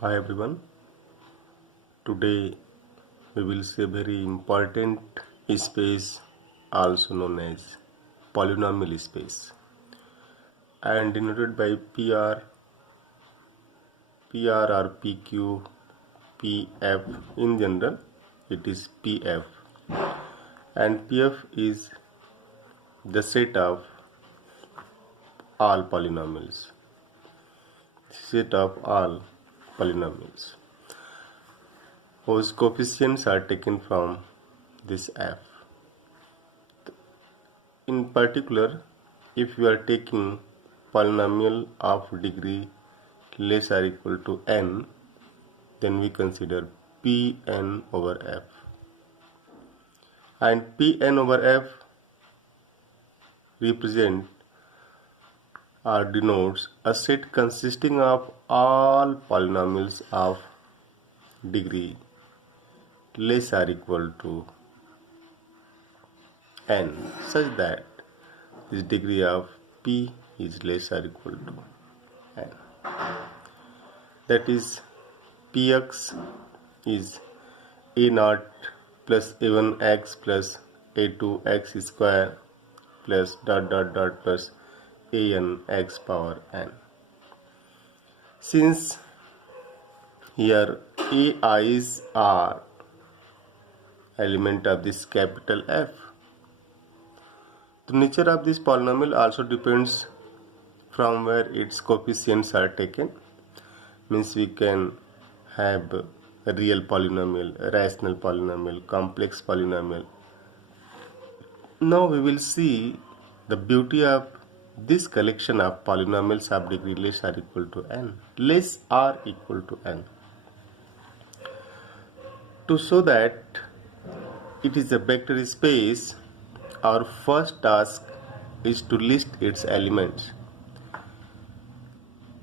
Hi everyone. Today we will see a very important space also known as polynomial space and denoted by PR or PQ, PF. In general it is PF, and PF is the set of all polynomials. Set of all polynomials whose coefficients are taken from this F. In particular, if we are taking polynomial of degree less or equal to n, then we consider Pn over f. And Pn over f represent or denotes a set consisting of all polynomials of degree less or equal to n, such that this degree of p is less or equal to n. That is, px is a0 plus a1x plus a2x square plus dot dot dot plus an x power n. Since here ai's are element of this capital F, the nature of this polynomial also depends from where its coefficients are taken. Means we can have a real polynomial, a rational polynomial, complex polynomial. Now we will see the beauty of this collection of polynomials of degree less or equal to n, less or equal to n. To show that it is a vector space, our first task is to list its elements,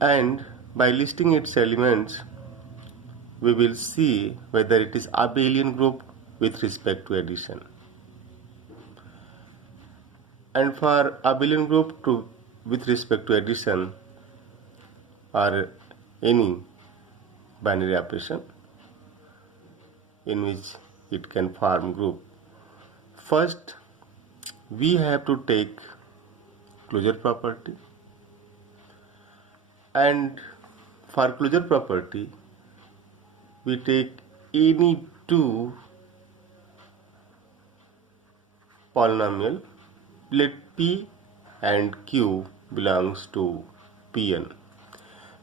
and by listing its elements we will see whether it is abelian group with respect to addition. And for abelian group with respect to addition or any binary operation in which it can form group, first we have to take closure property, and for closure property we take any two polynomial, let p and q belongs to Pn.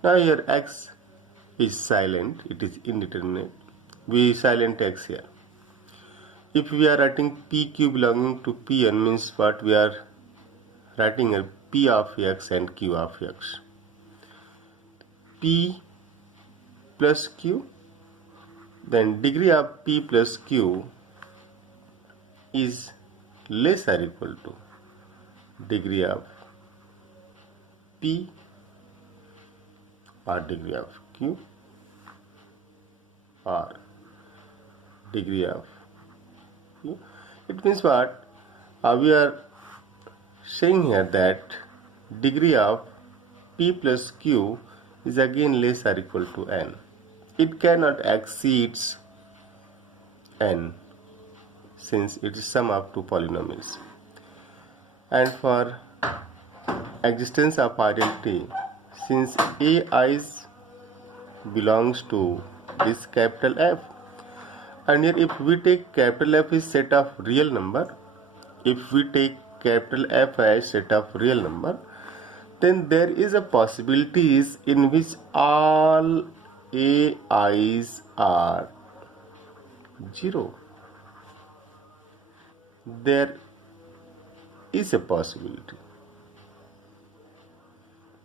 Now here x is silent, it is indeterminate. We silent x here. If we are writing pq belonging to Pn, means what we are writing here, p of x and q of x. P plus q, then degree of p plus q is less or equal to degree of p or degree of q or degree of q. It means what? We are saying here that degree of p plus q is again less or equal to n. It cannot exceed n since it is sum of two polynomials. And for existence of identity, since ai's belongs to this capital F, and here if we take capital F is set of real number, if we take capital F as set of real number, then there is a possibilities in which all ai's are 0. There is a possibility.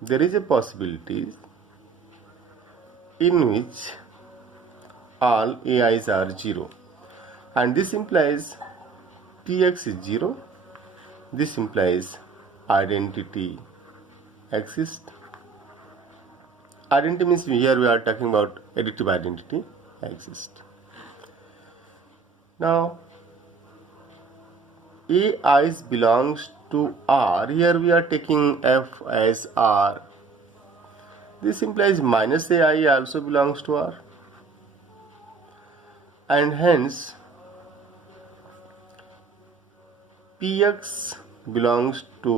There is a possibility in which all ai's are 0, and this implies px is 0. This implies identity exists. Identity means here we are talking about additive identity exists. Now ai's belongs to R. Here we are taking F as R. This implies minus ai also belongs to R, and hence px belongs to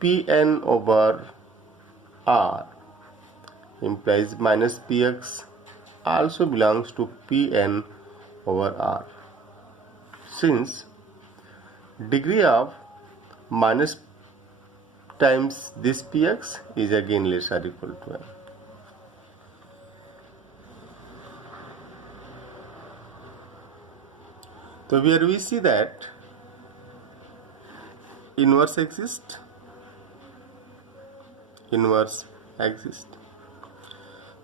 pn over R, implies minus px also belongs to pn over R, since degree of minus times this px is again less or equal to n. So here we see that inverse exists,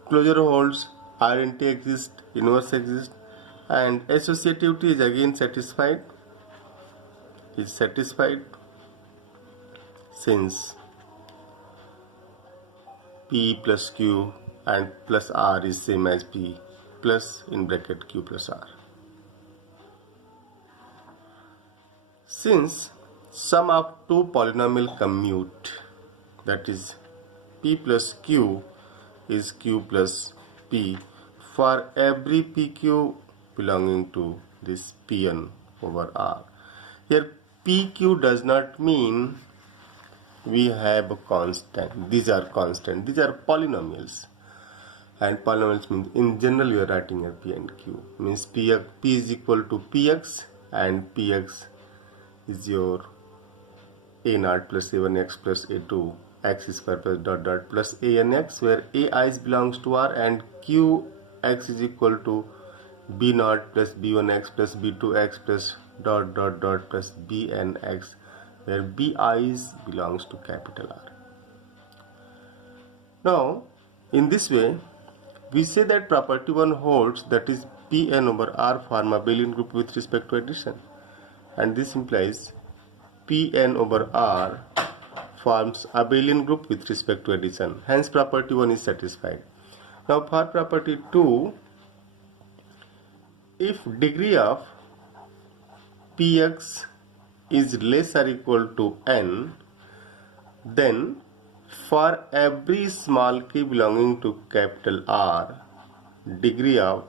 closure holds, identity exists, inverse exists, and associativity is again satisfied, since P plus Q and plus R is same as P plus in bracket Q plus R. Since sum of two polynomial commute, that is P plus Q is Q plus P for every PQ belonging to this Pn over R. Here PQ does not mean we have a constant. These are constant. These are polynomials. And polynomials means in general you are writing here P and Q. Means P is equal to Px and Px is your a0 plus a1x plus a2 x square plus dot dot plus anx, where ai belongs to R and qx is equal to b0 plus b1x plus b2x plus dot dot dot plus bnx, where bi belongs to capital R. Now in this way we say that property 1 holds, that is Pn over R form a abelian group with respect to addition, and this implies Pn over R forms abelian group with respect to addition. Hence property 1 is satisfied. Now for property 2, if degree of Px is less or equal to n, then for every small k belonging to capital R, degree of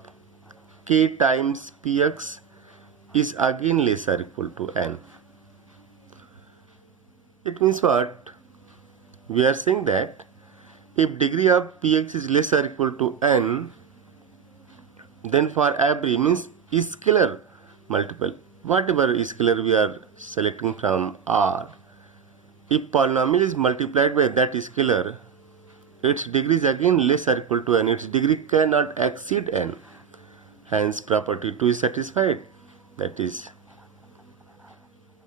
k times Px is again less or equal to n. It means what? We are saying that if degree of Px is less or equal to n, then for every means scalar multiple, whatever scalar we are selecting from R, if polynomial is multiplied by that scalar, its degree is again less or equal to n. Its degree cannot exceed n. Hence property 2 is satisfied. That is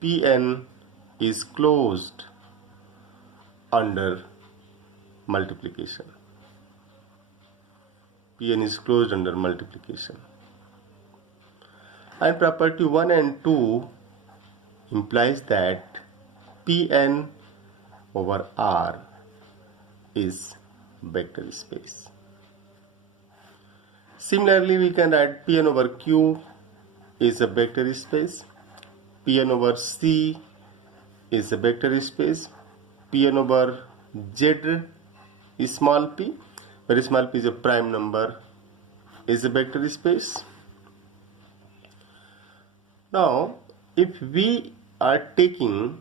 Pn is closed under multiplication. Pn is closed under multiplication. And property 1 and 2 implies that Pn over R is vector space. Similarly, we can write Pn over Q is a vector space, Pn over C is a vector space, Pn over Z is small p, where small p is a prime number, is a vector space. Now, if we are taking,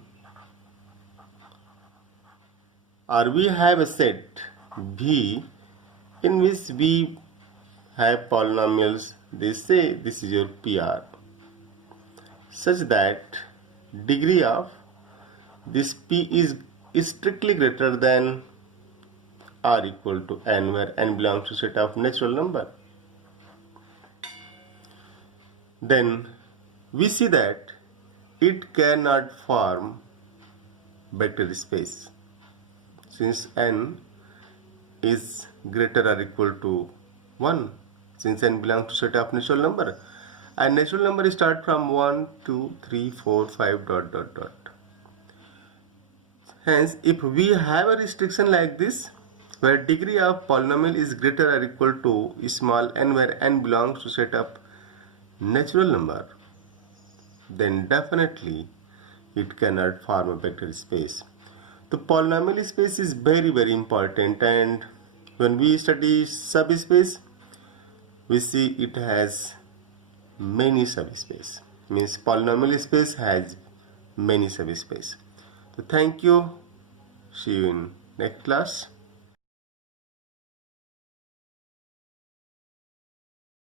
or we have a set V in which we have polynomials, they say this is your PR, such that degree of this P is strictly greater than R equal to n, where n belongs to set of natural number, then we see that it cannot form vector space, since n is greater or equal to 1, since n belongs to set of natural number, and natural number start from 1, 2, 3, 4, 5 dot dot dot. Hence, if we have a restriction like this, where degree of polynomial is greater or equal to small n, where n belongs to set of natural number, then definitely it cannot form a vector space. The polynomial space is very important, and when we study subspace, we see it has many subspace. Means polynomial space has many subspace. So thank you. See you in next class.